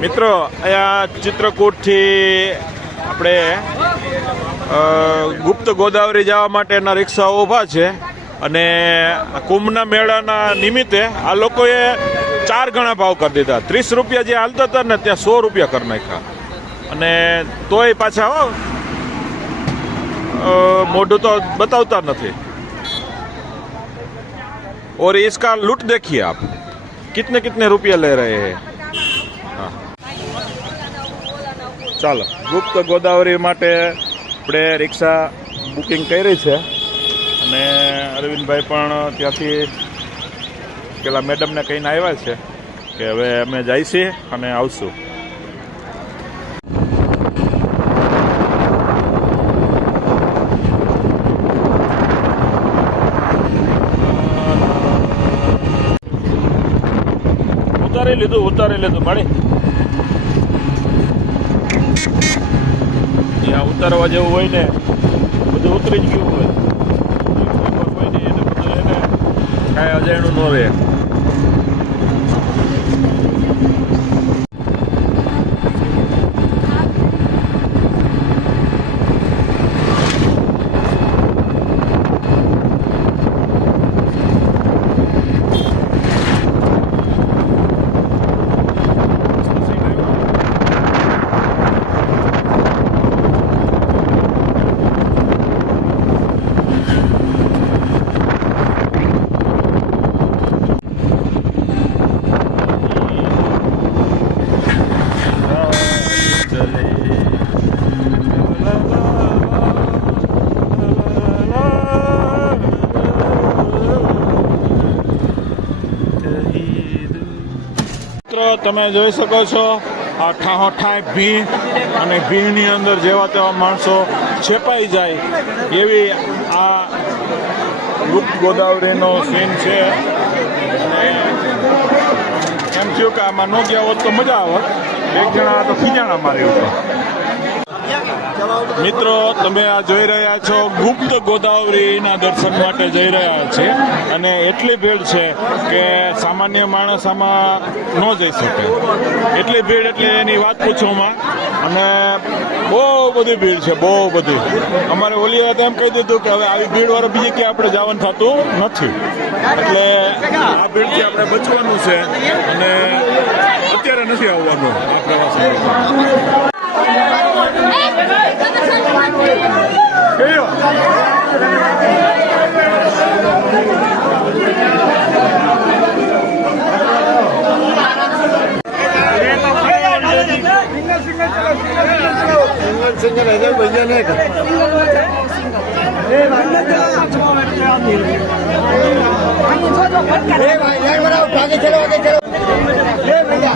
મિત્રો અહીંયા ચિત્રકૂટથી આપણે ગુપ્ત ગોદાવરી જવા માટેના રિક્ષાઓ ઊભા છે અને કુંભના મેળાના નિમિત્તે આ લોકોએ 4 ગણા ભાવ કરી દીધા. 30 રૂપિયા જે હાલતા હતા ને ત્યાં 100 રૂપિયા કરી નાખ્યા. અને તોય પાછા મોઢું તો બતાવતા નથી. और इसका लूट देखिए आप, कितने कितने रुपये ले रहे हैं. ચાલો, ગુપ્ત ગોદાવરી માટે આપણે રિક્ષા બુકિંગ કરી છે અને અરવિંદભાઈ પણ ત્યાંથી પેલા મેડમને કહીને આવ્યા છે કે હવે અમે જઈશું અને આવશું. ઉતારી લીધું ભાઈ. જ્યાં ઉતારવા જેવું હોય ને બધું ઉતરી જ ગયું હોય. હોય ને એને બધું એને કાંઈ અજાણ્યું ન રહે. તમે જોઈ શકો છો આ ઠાહોઠાઈ ભીડ અને ભીડની અંદર જેવા તેવા માણસો છેપાઈ જાય એવી આ ગુપ્ત ગોદાવરીનો સીન છે. અને એમ થયું કે આમાં ન ગયા હોત તો મજા આવત. એક જણા તો ખીજાણા મારી ઉપર. મિત્રો તમે આ જોઈ રહ્યા છો ગુપ્ત ગોદાવરીના દર્શન માટે જઈ રહ્યા છે અને એટલી ભીડ છે કે સામાન્ય માણસ આમાં ન જઈ શકે. એટલી ભીડ એટલે એની વાત પૂછોમાં. અને બહુ બધી ભીડ છે, બહુ બધી. અમારે ઓલી વાત એમ કહી દીધું કે હવે આવી ભીડ વાળા બીજે ક્યાં આપણે જવાનું થતું નથી. એટલે આ ભીડથી આપણે બચવાનું છે અને અત્યારે નથી આવવાનું આ પ્રવાસમાં. सिंगल है भैया ने भाई आगे चलो आगे चलो भैया